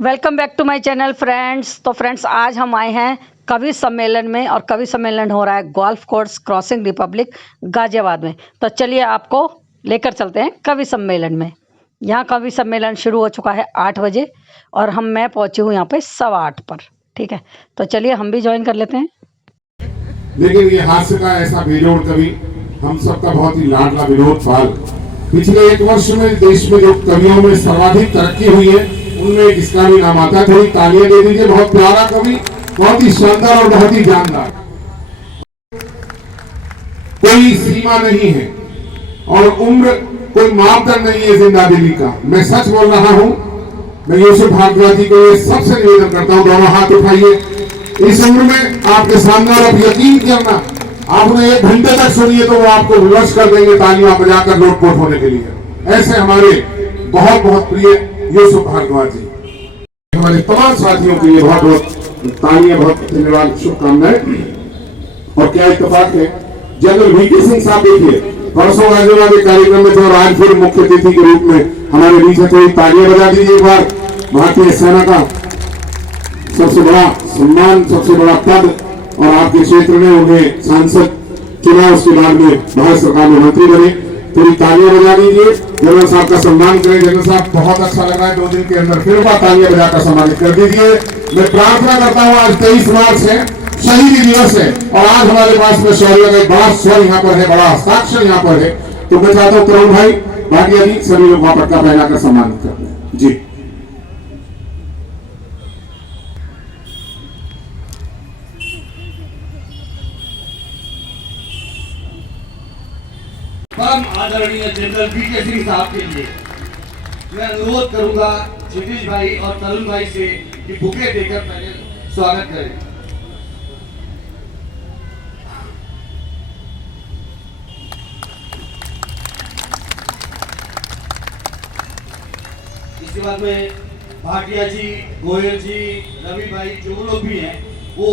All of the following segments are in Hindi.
Welcome back to my channel friends. तो फ्रेंड्स आज हम आए हैं कवि सम्मेलन में, और कवि सम्मेलन हो रहा है golf course crossing Republic Ghaziabad में। तो चलिए आपको लेकर चलते हैं कवि सम्मेलन में। यहाँ कवि सम्मेलन शुरू हो चुका है 8 बजे और मैं पहुँची हूँ यहाँ पे 8:15 पर। ठीक है, तो चलिए हम भी ज्वाइन कर लेते हैं। लेकिन ये हास्य का ऐसा बेजोड़ कवि, हम सबका बहुत ही लाडला विनोद पाल, पिछले 1 वर्ष में देश में जो कवियों में सर्वाधिक तरक्की हुई है उनमें इसका भी नाम आता है। थोड़ी तालियां दे दीजिए। बहुत प्यारा कवि, बहुत ही शानदार और बहुत ही जानदार। कोई सीमा नहीं है और उम्र कोई मापदंड नहीं है जिंदा दिली का। मैं सच बोल रहा हूं। मैं यूसुफ भारद्वाज जी को ये सबसे निवेदन करता हूं, दोनों हाथ उठाइए। इस उम्र में आपके सामने, और अब यकीन करना, आपने 1 घंटे तक सुनिए तो वो आपको विवश कर देंगे तालियां बजाकर लोटपोट होने के लिए। ऐसे हमारे बहुत बहुत प्रिय यूसुफ भारद्वाज जी, हमारे तमाम साथियों के लिए बहुत बहुत तालियां, बहुत धन्यवाद, शुभकामनाएं। और क्या इत्तेफाक है, जनरल वीके सिंह साहब देखिए परसों गाजियाबाद के कार्यक्रम में थे और आज फिर मुख्य अतिथि के रूप में हमारे बीच है। थोड़ी तालियां बजा दीजिए एक बार। भारतीय सेना का सबसे बड़ा सम्मान, सबसे बड़ा पद, और आपके क्षेत्र में उन्हें सांसद चुना, उसके बाद में भारत सरकार में मंत्री बने। थोड़ी तालियां बजा दीजिए, जनरल साहब का सम्मान करें। जनरल साहब बहुत अच्छा लग रहा है, 2 दिन के अंदर फिर बार तालियां बजाकर सम्मानित कर दीजिए। मैं प्रार्थना करता हूं, आज 23 मार्च है, शहीदी दिवस है, और आज हमारे पास में शौर्य का एक बड़ा स्वर यहाँ पर है, बड़ा हस्ताक्षर यहाँ पर है। तो मैं चाहता हूँ तरुण भाई भाटिया जी सभी लोग वहां पटका पहनाकर सम्मानित कर दें जी। परम आदरणीय जनरल वीके सिंह साहब के लिए मैं अनुरोध करूंगा क्षितिज भाई और तरुण भाई से कि बुके देकर पहले स्वागत करें। इसके बाद में भाटिया जी, गोयल जी, रवि भाई, जो लोग भी हैं, वो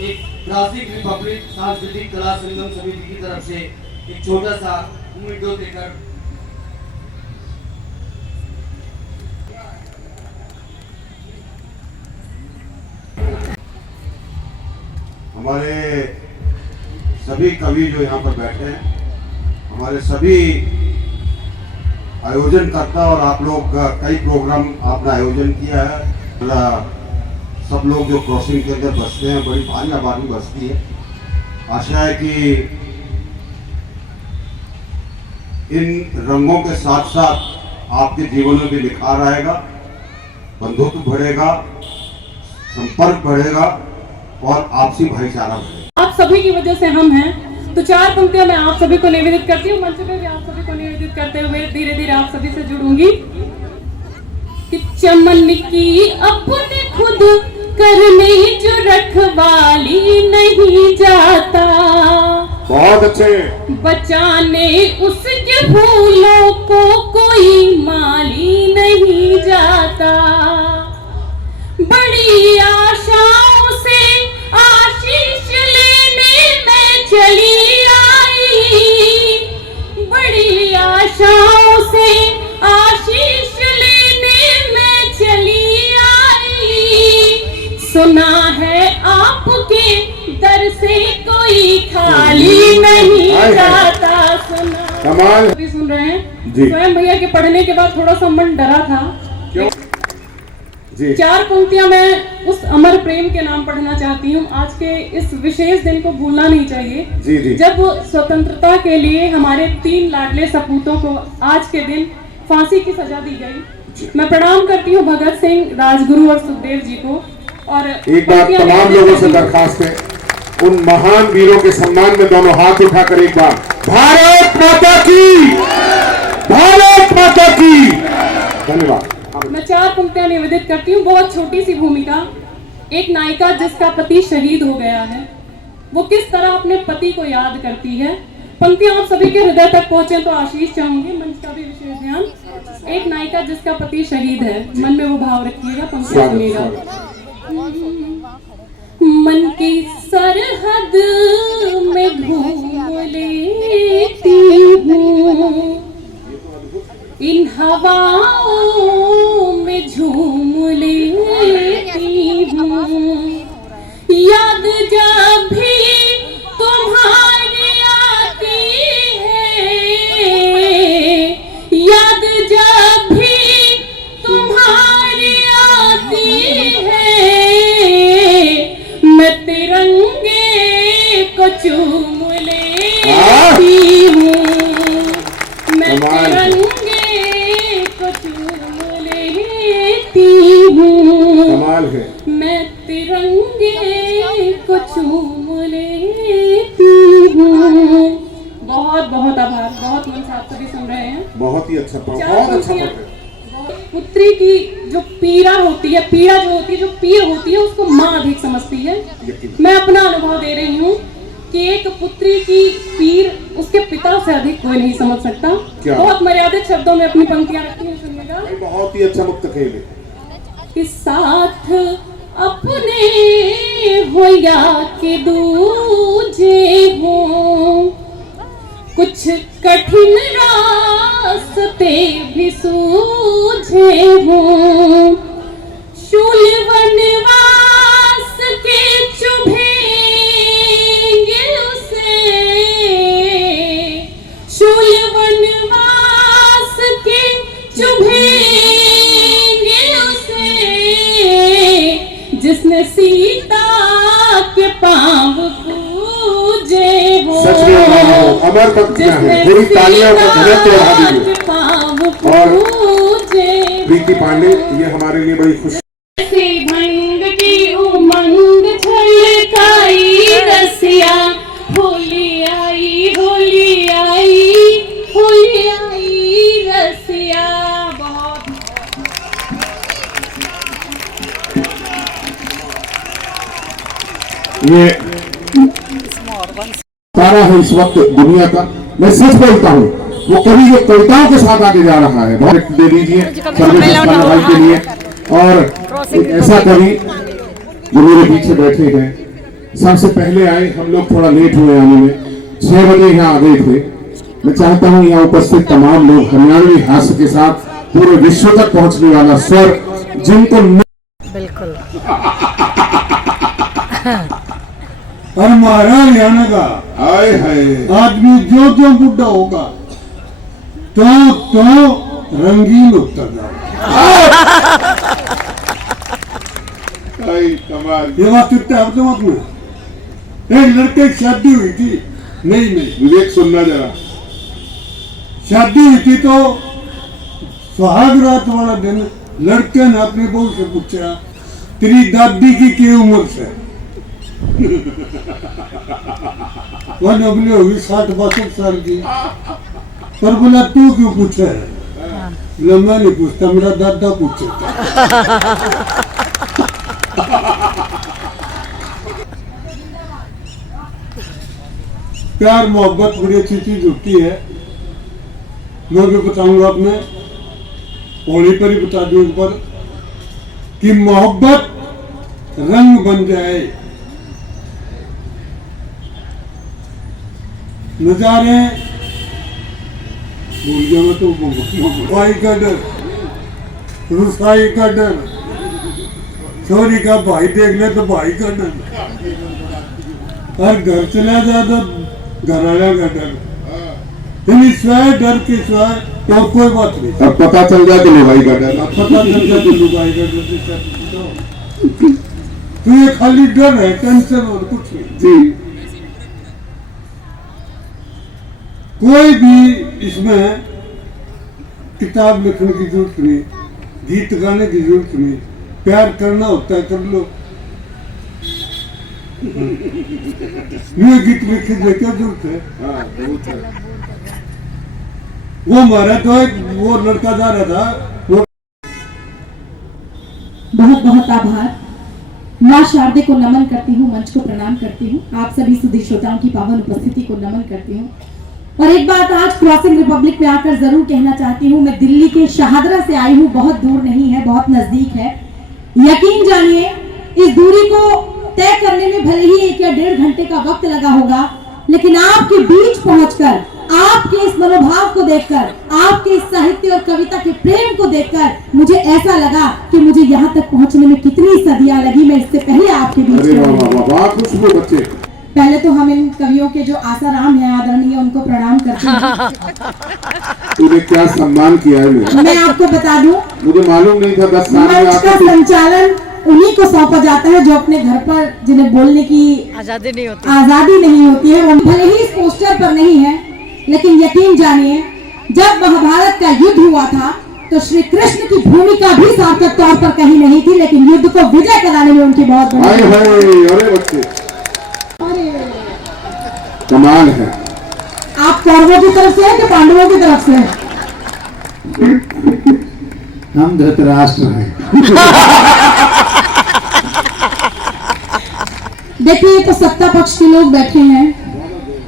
एक क्रॉसिंग रिपब्लिक सांस्कृतिक कला संगम समिति की तरफ से एक छोटा सा वीडियो देकर हमारे सभी कवि जो यहाँ पर बैठे हैं, हमारे सभी आयोजनकर्ता, और आप लोग कई प्रोग्राम आपने आयोजन किया है। सब लोग जो क्रॉसिंग के अंदर बसते हैं, बड़ी भारी आबादी बसती है। आशा है कि इन रंगों के साथ साथ आपके जीवन में भी निखार आएगा, बंधुत्व बढ़ेगा, संपर्क बढ़ेगा और आपसी भाईचारा बढ़ेगा। आप सभी की वजह से हम हैं। तो 4 पंक्तियां मैं आप सभी को निवेदित करती हूँ। मंच पे भी आप सभी को निवेदित करते हुए धीरे धीरे आप सभी से जुड़ूंगी। कि चमन की अपने खुद करने जो रखवाली नहीं जाता, बहुत अच्छे। बचाने उसके फूलों को कोई माली नहीं जाता। बड़ी आशाओं से आशीष लेने में चली आई, बड़ी आशाओं से आशीष लेने में चली आई। सुना है आपके दर से कोई खाली नहीं जाता। सुना भी सुन रहे हैं। स्वयं भैया के पढ़ने के बाद थोड़ा सा मन डरा था। क्यों जी? 4 पंक्तियां मैं उस अमर प्रेम के नाम पढ़ना चाहती हूँ। आज के इस विशेष दिन को भूलना नहीं चाहिए जी। जब स्वतंत्रता के लिए हमारे 3 लाडले सपूतों को आज के दिन फांसी की सजा दी गई। मैं प्रणाम करती हूँ भगत सिंह, राजगुरु और सुखदेव जी को। और एक बार तमाम लोगों से दरखास्त है, उन महान वीरों के सम्मान में दोनों हाथ उठाकर एक बार भारत माता की, भारत माता की। धन्यवाद। मैं 4 पंक्तियां निवेदित करती हूँ। बहुत छोटी सी भूमिका। एक नायिका जिसका पति शहीद हो गया है, वो किस तरह अपने पति को याद करती है। पंक्तियां आप सभी के हृदय तक पहुंचे तो आशीष चाहूंगी। मंच का भी विशेष ध्यान। एक नायिका जिसका पति शहीद है, मन में वो भाव रखिएगा, पंक्तियां सुनिएगा। मन की सरहद में घूम लेती हूँ, इन हवाओं में झूम ले लेती हूँ, कमाल है। मैं तिरंगे को चूम लेती हूँ। बहुत बहुत आभार, बहुत मन से आप सभी सुन रहे हैं। बहुत ही अच्छा, बहुत चार अच्छा पंक्तियां। पढ़ रहे। पुत्री की जो पीड़ा होती है, पीड़ा जो होती है, जो पीड़ होती है, उसको माँ अधिक समझती है। मैं अपना अनुभव दे रही हूँ कि एक पुत्री की पीड़ उसके पिता से अधिक कोई नहीं समझ सकता। बहुत मर्यादित शब्दों में अपनी पंक्तियां रखी हैं, सुनिएगा। बहुत ही अच्छा मुक्त खेल है। कि साथ अपने हो या कि दूजे हो, कुछ कठिन रास्ते भी सूझे हो, शूल वनवास के चुभेंगे उसे, शूल वनवास के चुभेंगे उसे, जिसने सीता के पांव पूजे हो। सच में अमर पंक्तियां हैं। पूरी तालियों का ध्वनि तो बढ़ा दीजिए। और प्रीति पांडे, ये हमारे लिए बड़ी खुशी। भंग की उमंग छलकाई रसिया, होली आई होली आई होली आई रसिया। बहुत ये तारा है इस वक्त दुनिया का। मैं सच बोलता हूँ, वो कवि जो कविताओं के साथ आगे जा रहा है। बहुत दे दीजिए सर्वेश भाई के लिए। और एक ऐसा कवि जो मेरे पीछे बैठे हैं, सबसे पहले आए, हम लोग थोड़ा लेट हुए आने में, 6 बजे यहाँ आ गए थे। मैं चाहता हूँ यहाँ उपस्थित तमाम लोग हरियाणवी हास्य के साथ पूरे विश्व तक पहुंचने वाला स्वर, जिनको बिल्कुल और हमारा हरियाणा का आए है आदमी जो जो बुढ़ा होगा तो रंगीन होता जाए। कमाल। ये बात कितने हफ्ते में एक लड़के की शादी हुई थी। नहीं विवेक सुनना जरा। शादी हुई थी तो सुहाग रात वाला दिन लड़के ने अपनी बहू से पूछा, तेरी दादी की क्या उम्र से? वह नबली होगी 60-62 साल की। पर बोला तू क्यों पूछे है? बोला मैं नहीं पूछता, मेरा दादा पूछे था। प्यार मोहब्बत बड़ी अच्छी चीज होती है। मैं भी बताऊंगा अपने होली पर ही बता दूं एक बार कि मोहब्बत रंग बन जाए। नजारे भूल गया मैं तो। भाई का डर, रुसाई का डर, छोरी का भाई देख ले तो भाई का डर, और घर चला जाए तो घराना का डर। यानी स्वयं डर के स्वयं और कोई बात नहीं। अब पता चल जाए तो भाई का डर। अब पता चल जाए तो भाई का डर। तो ये खाली डर है, टेंशन और कुछ नहीं जी। कोई भी इसमें किताब लिखने की जरूरत नहीं, गीत गाने की जरूरत नहीं। प्यार करना होता है कर लो। ये गीत लिखे क्या जरूरत है? वो हमारा तो वो लड़का जा रहा था वो। बहुत बहुत आभार। माँ शारदे को नमन करती हूँ, मंच को प्रणाम करती हूँ, आप सभी सुधी श्रोताओं की पावन उपस्थिति को नमन करती हूँ। और एक बात आज क्रॉसिंग रिपब्लिक में आकर जरूर कहना चाहती हूँ, मैं दिल्ली के शाहदरा से आई हूँ, बहुत दूर नहीं है, बहुत नजदीक है। यकीन जानिए इस दूरी को तय करने में भले ही 1 या 1.5 घंटे का वक्त लगा होगा, लेकिन आपके बीच पहुंचकर, आपके इस मनोभाव को देखकर, आपके इस साहित्य और कविता के प्रेम को देखकर मुझे ऐसा लगा कि मुझे यहाँ तक पहुँचने में कितनी सदियां लगी। मैं इससे पहले आपके बीच पहले तो हम इन कवियों के जो आसाराम हैं आदरणीय, उनको प्रणाम करते हैं। तूने क्या सम्मान किया है? मैं आपको बता दूं, मुझे मालूम नहीं था 10 साल में मंच का संचालन उन्हीं को सौंपा जाता है जो अपने घर पर जिन्हें बोलने की आजादी नहीं होती है। वो भले ही इस पोस्टर पर नहीं है, लेकिन यकीन जानिए जब महाभारत का युद्ध हुआ था तो श्री कृष्ण की भूमिका भी सार्थक तौर पर कहीं नहीं थी, लेकिन युद्ध को विजय कराने में उनकी बहुत बड़ी अरे बच्चे कमाल है। आप कौरवों की तरफ से हैं कि पांडवों की तरफ से हैं? हम धृतराष्ट्र हैं। देखिए तो सत्ता पक्ष के लोग बैठे हैं,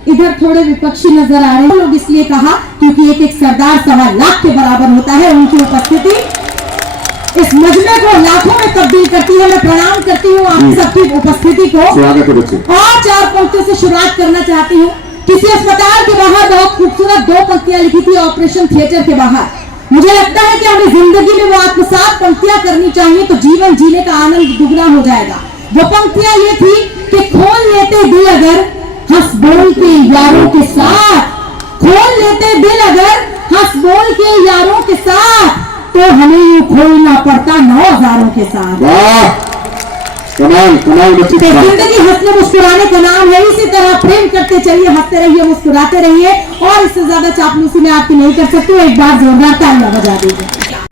इधर थोड़े विपक्षी नजर आ रहे हैं। लोग इसलिए कहा क्योंकि एक सरदार 1.25 लाख के बराबर होता है, उनकी उपस्थिति इस मजमे को लाखों में तब्दील करती है। मैं प्रणाम करती हूँ आप सबकी उपस्थिति को। स्वागत है बच्चे। और 4 पंक्तियों से शुरुआत करना चाहती हूँ। किसी अस्पताल के बाहर बहुत खूबसूरत 2 पंक्तियां लिखी थी, ऑपरेशन थिएटर के बाहर। मुझे लगता है कि हमें जिंदगी में वो आत्मसात पंक्तियां करनी चाहिए तो जीवन जीने का आनंद दुगना हो जाएगा। वो पंक्तियां ये थी कि खोल लेते दिल अगर हंस बोल के यारों के साथ, खोल लेते दिल अगर हंस बोल के यारों के साथ, तो हमें यूं खोलना पड़ता 9,000 के साथ। वाह कमाल कमाल बच्चे। तो जिंदगी हंसने मुस्कुराने का नाम है। इसी तरह प्रेम करते चलिए, हंसते रहिए, मुस्कुराते रहिए, और इससे ज्यादा चापलूसी मैं आपकी नहीं कर सकती हूँ। एक बार जोरदार तालियां बजा दीजिए।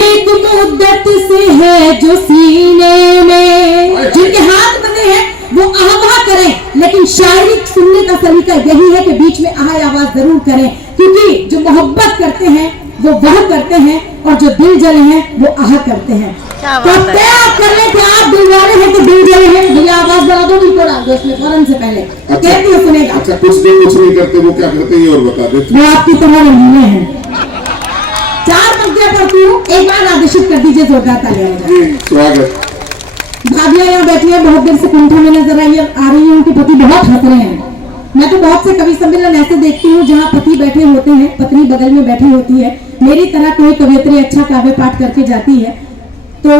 एक मुद्दत से है जो सीने में, जिनके हाथ बने हैं वो आवाज करें, लेकिन शायरी सुनने का सलीका यही है कि बीच में आवाज जरूर करें, क्योंकि जो मोहब्बत करते हैं वो वह करते हैं, और जो दिल जले हैं वो आह करते हैं। तो तय आप कर लें कि आप दिल वाले हैं कि दिल जले हैं। भैया आवाज बढ़ा दो, बिल्कुल डाल दो इसमें फौरन से पहले। कहती है सुनेगा। अच्छा कुछ नहीं करते, वो क्या करते हैं और बता देते। वो आपकी तरह रंगीने हैं। 4 पंक्तियां पढ़ती हूँ, एक बार आदेशित कर दीजिए जोरदार तालियां बजाएं। स्वागत। भाभियां यहाँ बैठी है, बहुत देर से कुंठा में नजर आ रही है, उनके पति बहुत हंस रहे हैं। मैं तो बहुत से कवि सम्मेलन ऐसे देखती हूँ जहाँ पति बैठे होते हैं, पत्नी बगल में बैठी होती है। मेरी तरह कोई कवियत्री अच्छा काव्य पाठ करके जाती है तो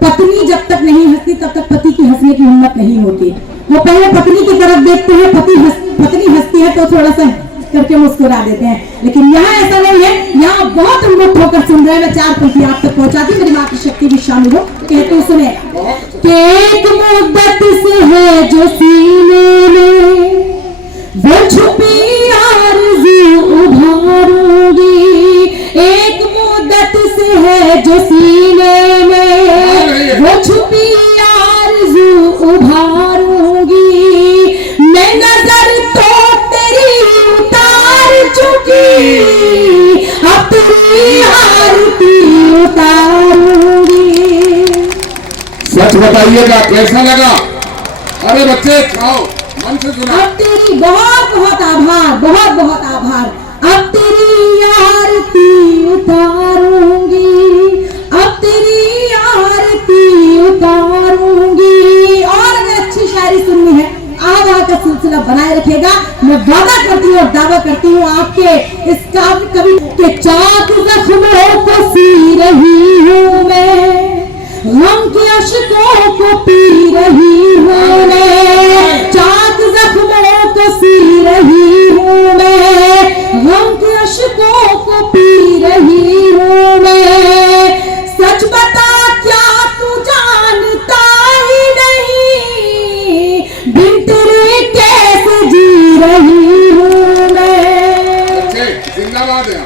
पत्नी जब तक नहीं हंसती तब तक पति की हंसने की हिम्मत नहीं होती। वो पहले पत्नी की तरफ देखते हैं, पत्नी हंसती है तो थोड़ा सा करके मुस्कुरा देते हैं, लेकिन यहाँ ऐसा नहीं है। यहाँ बहुत उन्मुक्त होकर सुन रहे हैं। मैं 4 पंक्ति आप तक पहुंचाती, मेरी माँ की शक्ति भी शामिल हो। कहते हैं सुने, एक मुद्दत से है जो सीने में वो छुपी आरज़ू उभारूंगी, एक मुद्दत से है जो सीने में वो छुपी आरज़ू उभारूंगी, मैं नजर तो तेरी उतार चुकी, अब तेरी आरती उतारूंगी। सच बताइएगा कैसा लगा? अरे बच्चे खाओ, मन से सुना। अब तेरी बहुत बहुत आभार, बहुत बहुत आभार। अब तेरी आरती उतारूंगी, अब तेरी आरती उतारूंगी। और अगर अच्छी शायरी सुननी है, आवाज का सिलसिला बनाए रखेगा। मैं वादा करती हूँ और दावा करती हूँ आपके इस काव्य कवि के चाक जख्मों को सी रही हूँ मैं, गम के अश्कों को पी रही हूँ मैं, चाक जख्मों को सी रही हूँ मैं, गम के अश्कों को पी रही हूँ मैं। सच बता क्या तू जानता ही नहीं, बिन तेरे कैसे जी रही हूँ मैं, जिंदाबाद है।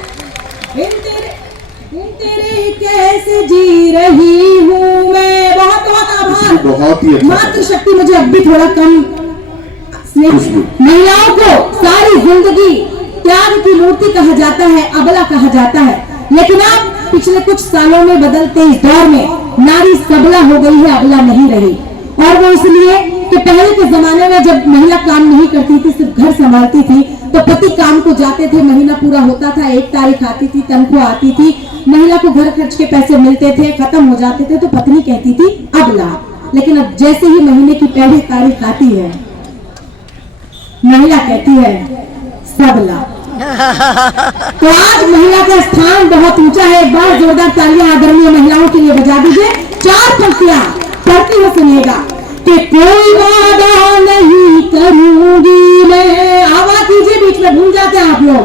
बिन तेरे कैसे जी रही हूँ मैं। बहुत बहुत आभार। बहुत ही अच्छा। मातृशक्ति मुझे अब भी थोड़ा कम। महिलाओं को सारी जिंदगी त्याग की मूर्ति कहा जाता है, अबला कहा जाता है, लेकिन अब पिछले कुछ सालों में बदलते इस दौर में नारी सबला हो गई है, अबला नहीं रही। और वो इसलिए कि पहले के जमाने में जब महिला काम नहीं करती थी, सिर्फ घर संभालती थी, तो पति काम को जाते थे, महीना पूरा होता था, 1 तारीख आती थी, तनख्वाह आती थी, महिला को घर खर्च के पैसे मिलते थे, खत्म हो जाते थे, तो पत्नी कहती थी अबला। लेकिन अब जैसे ही महीने की पहली तारीख आती है, महिला कहती है सबला। तो आज महिला का स्थान बहुत ऊंचा है। एक बार जोरदार तालियां आदरणीय महिलाओं के लिए बजा दीजिए। 4 पंक्तियां पढ़ती हुए सुनिएगा कि कोई वादा नहीं करूंगी मैं, आवाज दीजिए, बीच में भूल जाते हैं आप लोग,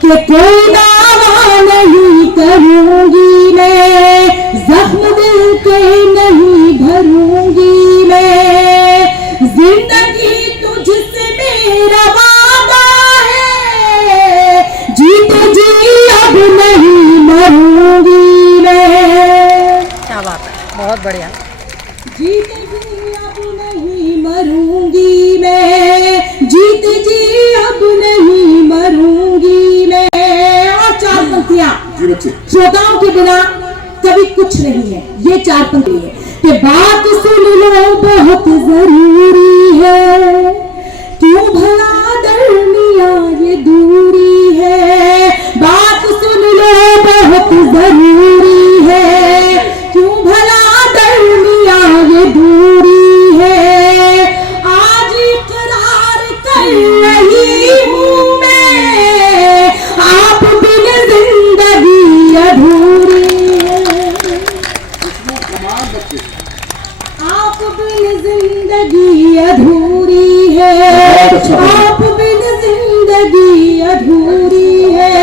कि कोई दावा नहीं करूंगी मैं, जख्म दिल के नहीं भरूंगी मैं, जिंदगी तुझसे मेरा वादा है, जीते जी अब नहीं मरूंगी बहुत बढ़िया। जीत जी अब नहीं मरूंगी मैं, जीत जी अब नहीं मरूंगी मैं। और 4 पंक्तियां श्रोताओं के बिना कभी कुछ नहीं है। ये 4 पंक्तियां कि बात सुन लो बहुत जरूरी है, क्यों भला दरमिया ये दूरी है। बात सुन लो बहुत जरूरी है, क्यों भला दरमिया ये दूरी है। आज इकरार कर रही हूँ मैं, आप बिन जिंदगी अधूरी है। आप बिन जिंदगी अधूरी है, आप बिन जिंदगी अधूरी है।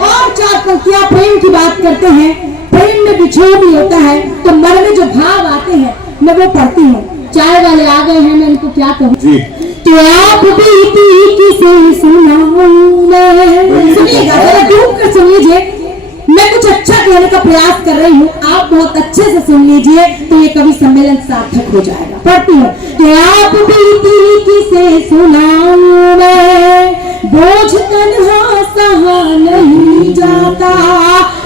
और 4 पंक्तियां प्रेम की बात करते हैं। प्रेम में बिछोड़ भी होता है तो मन में जो भाव आते हैं मैं वो पढ़ती हूँ। चाय वाले आ गए हैं, मैं इनको क्या कहूँ जी। तो आप बीती किसे सुनाऊं मैं। सुनिएगा जरा डूब कर सुन लीजिए, मैं कुछ अच्छा कहने का प्रयास कर रही हूँ, आप बहुत अच्छे से सुन लीजिए तो ये कवि सम्मेलन सार्थक हो जाएगा। पढ़ती हूँ कि आप बीती किसे सुनाऊं मैं, बोझ तन्हा सहा नहीं जाता।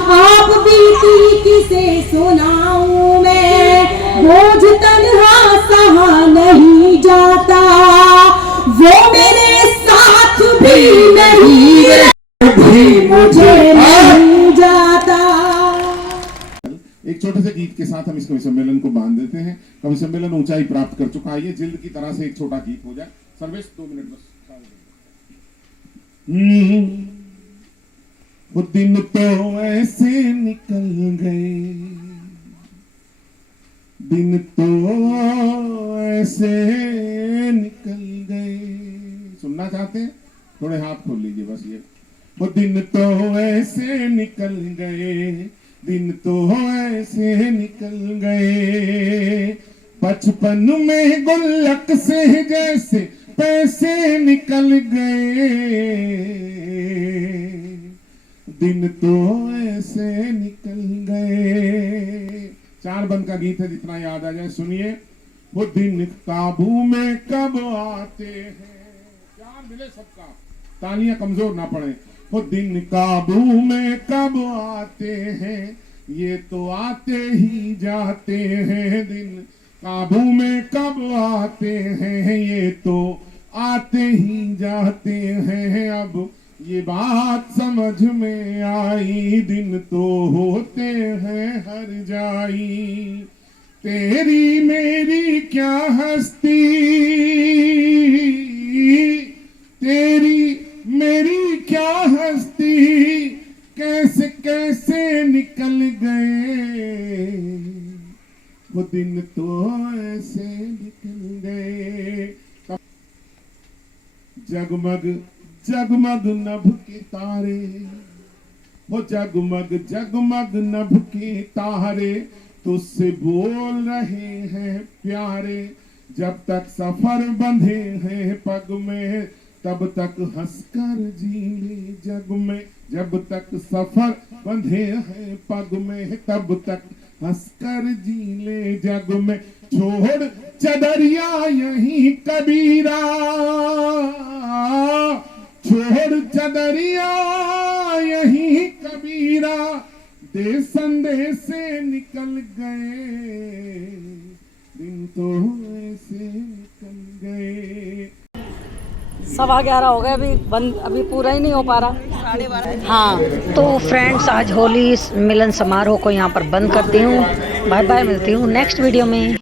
आप बीती किसे सुनाऊं मैं, बोझ तन्हा सहा नहीं जाता। वो मेरे साथ भी नहीं भी मुझे नहीं जाता। एक छोटे से गीत के साथ हम इस कवि सम्मेलन को बांध देते हैं। कवि सम्मेलन ऊंचाई प्राप्त कर चुका है। ये जिल्द की तरह से एक छोटा गीत हो जाए। सर्वेश 2 मिनट बस। वो दिन तो ऐसे निकल गए, दिन तो ऐसे निकल गए। सुनना चाहते हैं? थोड़े हाथ खोल लीजिए बस। ये वो दिन तो ऐसे निकल गए, दिन तो ऐसे निकल गए। बचपन में गुल्लक से जैसे पैसे निकल गए, दिन तो ऐसे निकल गए। 4 बंद का गीत है, जितना याद आ जाए सुनिए। वो दिन काबू में कब आते हैं। प्यार मिले सबका, तालियां कमजोर ना पड़े। वो दिन काबू में कब आते हैं, ये तो आते ही जाते हैं। दिन काबू में कब आते हैं, ये तो आते ही जाते हैं। अब ये बात समझ में आई, दिन तो होते हैं हर जाई। तेरी मेरी क्या हस्ती, तेरी मेरी क्या हस्ती, कैसे कैसे निकल गए। वो दिन तो ऐसे निकल गए। जगमग जगमग नभ के तारे, वो जगमग जगमग नभ के तारे, तुझसे बोल रहे हैं प्यारे। जब तक सफर बंधे हैं पग में, तब तक हंसकर जी ले जग में। जब तक सफर बंधे हैं पग में, तब तक हंसकर जी ले जग में। छोड़ चदरिया यहीं कबीरा, छोड़ चदरिया यहीं कबीरा, दे संदेश से निकल गए, दिन तो ऐसे निकल गए। 11:15 हो गए, अभी पूरा ही नहीं हो पा रहा। 12:30। हाँ तो फ्रेंड्स, आज होली मिलन समारोह को यहाँ पर बंद करती हूँ। बाय बाय, मिलती हूँ नेक्स्ट वीडियो में।